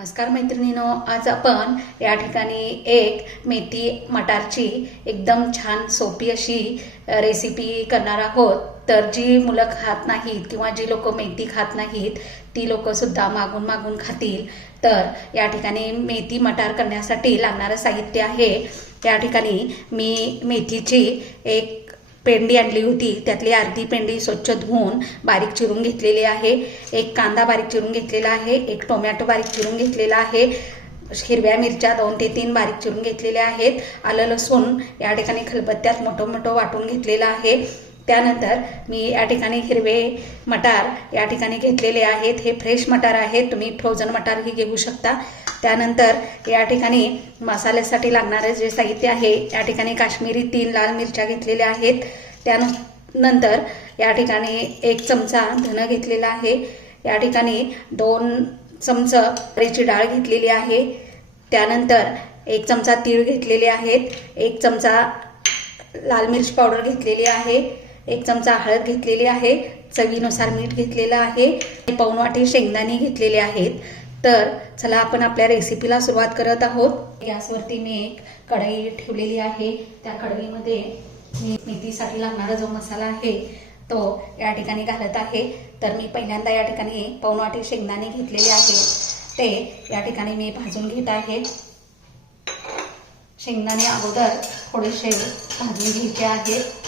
नमस्कार मैत्रिणींनो, आज आपण या ठिकाणी एक मेथी मटारची एकदम छान सोपी अशी रेसिपी करणार आहोत। तर जी मुलं खात नाहीत किंवा जी लोक मेथी खात नाहीत ती लोक सुद्धा मागून मागून खातील। तर या ठिकाणी मेथी मटार करण्यासाठी लागणारं साहित्य आहे। या ठिकाणी मी मेथीची एक पेंडी आणली होती, त्यातली अर्धी पेंडी स्वच्छ धुवून बारीक चिरून घेतलेली आहे। एक कांदा बारीक चिरून घेतलेला आहे, एक टोमॅटो बारीक चिरून घेतलेला आहे, हिरव्या मिरच्या 2 ते 3 बारीक चिरून घेतलेल्या आहेत, आलं लसूण या ठिकाणी खलबत्त्यात मोठं मोठं वाटून घेतलेलं आहे। त्यानंतर मी या ठिकाणी हिरवे मटार या ठिकाणी घेतलेले आहेत, हे फ्रेश मटार आहेत, तुम्ही फ्रोझन मटारही घेऊ शकता। त्यानंतर या ठिकाणी मसाल्यासाठी लागणारे जे साहित्य आहे, या ठिकाणी काश्मीरी 3 लाल मिरच्या घेतलेल्या आहेत। त्यानंतर या ठिकाणी 1 चमचा धन घेतलेला आहे, या ठिकाणी 2 चमचे हरभऱ्याची डाळ घेतलेली आहे, त्यानंतर 1 चमचा तीळ घेतलेले आहेत, 1 चमचा लाल मिर्च पावडर घेतलेली आहे, 1 चमचा हळद घेतलेली आहे, चवीनुसार मीठ घेतलेलं आहे, पाऊण वाटी शेंगदाणे घेतलेले आहेत। तर चला आपण आपल्या रेसिपीला सुरुवात करत आहोत। गॅसवरती मी एक कढई ठेवलेली आहे, त्या कढईमध्ये मी मेथीसाठी लागणारा जो मसाला आहे तो या ठिकाणी घालत आहे। तर मी पहिल्यांदा या ठिकाणी पाऊण वाटी शेंगदाणे घेतलेले आहे, ते या ठिकाणी मी भाजून घेत आहे। शेंगदाणे अगोदर थोडेसे भाजून घ्यायचे आहेत।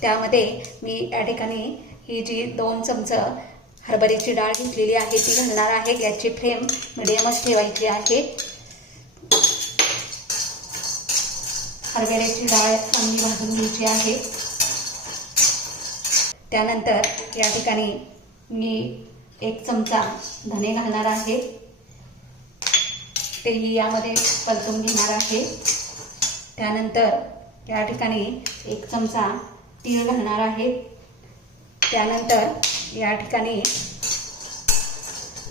त्यामध्ये मी या ठिकाणी ही जी 2 चमचे हरभऱ्याची डाळ घेतलेली आहे ती घालणार आहे। गॅसची फ्लेम मिडियमच ठेवायची आहे। हरभऱ्याची डाळ चांगली भाजून घ्यायची आहे। त्यानंतर या ठिकाणी मी 1 चमचा धने घालणार आहे, तेही यामध्ये परतून घेणार आहे। त्यानंतर या ठिकाणी 1 चमचा तीळ घालणार आहे। त्यानंतर या ठिकाणी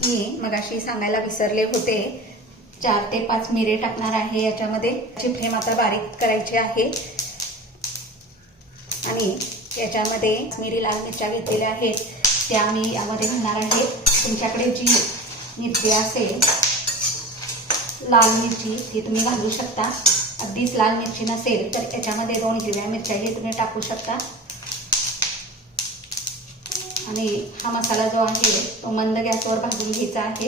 मी मगाशी सांगायला विसरले होते, 4 ते 5 मिरे टाकणार आहे याच्यामध्ये। याची फ्लेम आता बारीक करायची आहे आणि याच्यामध्ये काश्मीरी लाल मिरच्या घेतलेल्या आहेत त्या मी यामध्ये घालणार आहे। तुमच्याकडे जी मिरची असेल लाल मिरची ती तुम्ही घालू शकता, अगदीच लाल मिरची नसेल तर याच्यामध्ये 2 हिरव्या मिरच्याही तुम्ही टाकू शकता। आणि हा मसाला जो आहे तो मंद गॅसवर भाजून घ्यायचा आहे।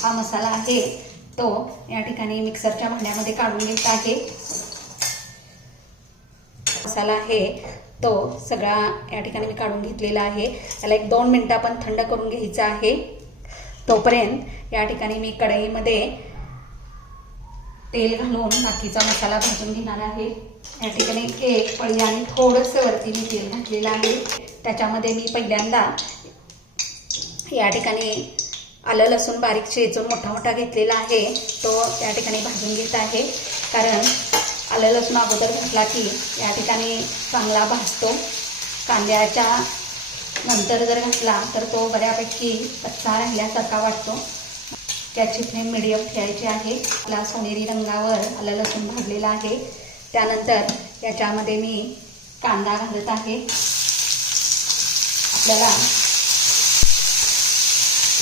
हा मसाला आहे तो या ठिकाणी मिक्सरच्या भांड्यामध्ये काढून घ्यायचा आहे। मसाला आहे तो सगळा या ठिकाणी मी काढून घेतलेला आहे। त्याला 1-2 मिनिटं आपण थंड करून घ्यायचं आहे। तोपर्यंत या ठिकाणी मी कढईमध्ये तेल घालून बाकीचा मसाला भाजून घेणार आहे। या ठिकाणी 1 पळी आणि थोडंसं वरती मी तेल घातलेलं आहे। त्याच्यामध्ये मी पहिल्यांदा या ठिकाणी आलं लसूण बारीक चेचून मोठा मोठा घेतलेला आहे तो या ठिकाणी भाजून घेत आहे। कारण आलं लसूण अगोदर घातला की या ठिकाणी चांगला भाजतो, कांद्याच्या नंतर जर घातला तर तो बऱ्यापैकी कच्चा राहिल्यासारखा वाटतो। त्याची फ्लेम मिडियम ठेवायची आहे। आपला सोनेरी रंगावर आलं लसूण भाजलेला आहे। त्यानंतर याच्यामध्ये मी कांदा घालत आहे। आपल्याला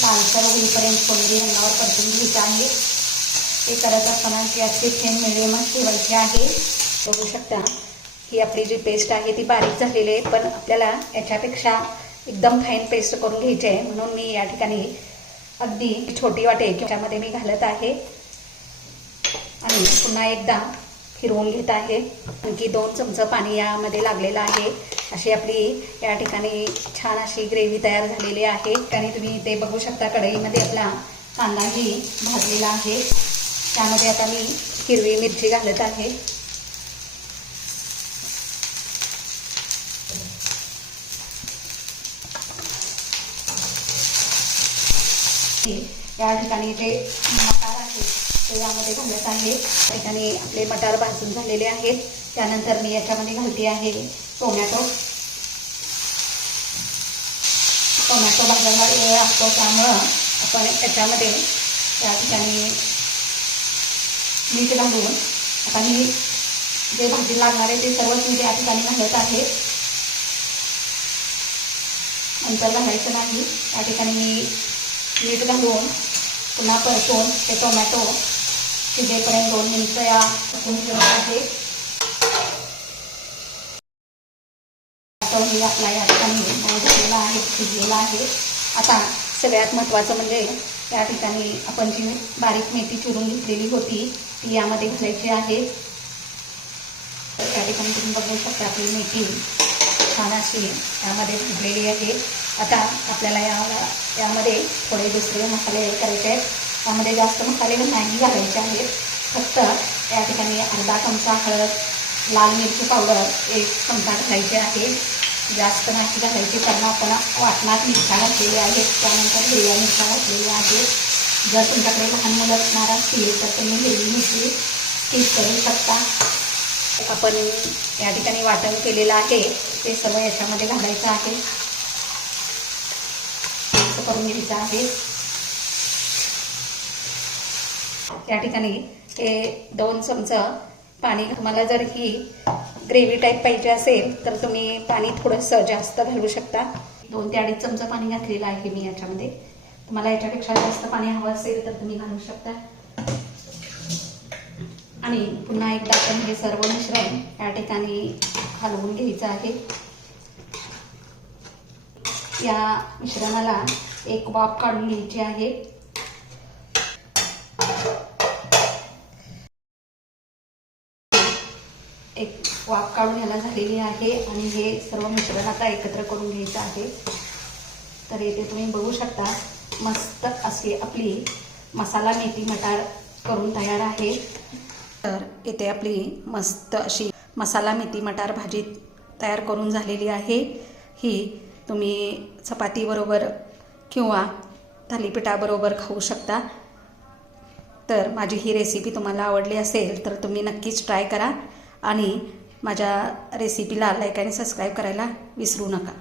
लालसर होईपर्यंत सोनेरी रंगावर परतून घ्यायचं आहे। ते करत असताना गॅसची फ्लेम मिडियमच ठेवायची आहे। बघू शकता ही आपली जी पेस्ट आहे ती बारीक झालेली आहे, पण आपल्याला याच्यापेक्षा एकदम फाईन पेस्ट करून घ्यायची आहे, म्हणून मी या ठिकाणी अगदी छोटी वाटी याच्यामध्ये मी घालत आहे आणि पुन्हा एकदा फिरवून घेत आहे। आणखी 2 चमचे पाणी यामध्ये लागलेलं आहे। अशी आपली या ठिकाणी छान अशी ग्रेव्ही तयार झालेली आहे। आणि तुम्ही ते बघू शकता कढईमध्ये आपला कांदाही भाजलेला आहे। त्यामध्ये आता मी हिरवी मिरची घालत आहे। या ठिकाणी जे मटार आहे ते यामध्ये घालत आहे। त्या ठिकाणी आपले मटार भाजून झालेले आहेत। त्यानंतर मी याच्यामध्ये घालते आहे टोमॅटो भाजायला वेळ लागतो, त्यामुळं आपण याच्यामध्ये या ठिकाणी मीठ घालून आता मी जे भाजी लागणार आहे ते सर्वच मी या ठिकाणी घालत आहे. नंतर घालायचं नाही. या ठिकाणी मी मीठ घालून पुन्हा परतून ते टोमॅटो शिजेपर्यंत 2 मिनिटं या ठेवत आहे. टोमॅटो आपला या ठिकाणी झालेला आहे, शिजलेला आहे. आता सगळ्यात महत्त्वाचं म्हणजे या ठिकाणी आपण जी बारीक मेथी चिरून घेतलेली होती ती यामध्ये घालायची आहे. तर या ठिकाणी तुम्ही बघू शकता आपली मेथी छान अशी यामध्ये भाजलेली आहे. आता आपल्याला यामध्ये थोडे दुसरे मसाले करायचे आहेत. यामध्ये जास्त मसाले नाही घालायचे आहेत. फक्त या ठिकाणी अर्धा चमचा हळद, लाल मिरची पावडर 1 चमचा घालायचे आहे. जास्त नाही घालायची कारण आपण वाटणात मिरच्या घातलेल्या आहेत, त्यानंतर हिरव्या मिरच्या घातलेल्या आहेत. जर तुमच्याकडे लहान मुलं असणार असतील तर तुम्ही हिरवी मिरची स्किप करू शकता. आपण या ठिकाणी वाटण केलेलं आहे ते सर्व याच्यामध्ये घालायचं आहे. असं करून घ्यायचं आहे. या ठिकाणी हे 2 चमचा पाणी, तुम्हाला जर ही ग्रेव्ही टाईप पाहिजे असेल तर तुम्ही पाणी थोडंसं जास्त घालू शकता. 2 ते 2.5 चमचा पाणी घातलेलं आहे मी याच्यामध्ये. तुम्हाला याच्यापेक्षा जास्त पाणी हवं असेल तर तुम्ही घालू शकता. आणि पुन्हा एकदा आपण हे सर्व मिश्रण या ठिकाणी हलवून घ्यायचं आहे. या मिश्रणाला एक वाफ काढून घ्यायची आहे. एक वाफ काढून याला झालेली आहे आणि हे सर्व मिश्रण आता एकत्र करून घ्यायचं आहे. तर येथे तुम्ही बघू शकता मस्त अशी आपली मसाला मेथी मटार करून तयार आहे. तर इथे आपली मस्त अशी मसाला मेथी मटार भाजी तयार करून झालेली आहे. ही तुम्ही चपातीबरोबर किंवा थालीपीठाबरोबर खाऊ शकता. तर माझी ही रेसिपी तुम्हाला आवडली असेल तर तुम्ही नक्कीच ट्राय करा आणि माझ्या रेसिपीला लाईक आणि सबस्क्राईब करायला विसरू नका.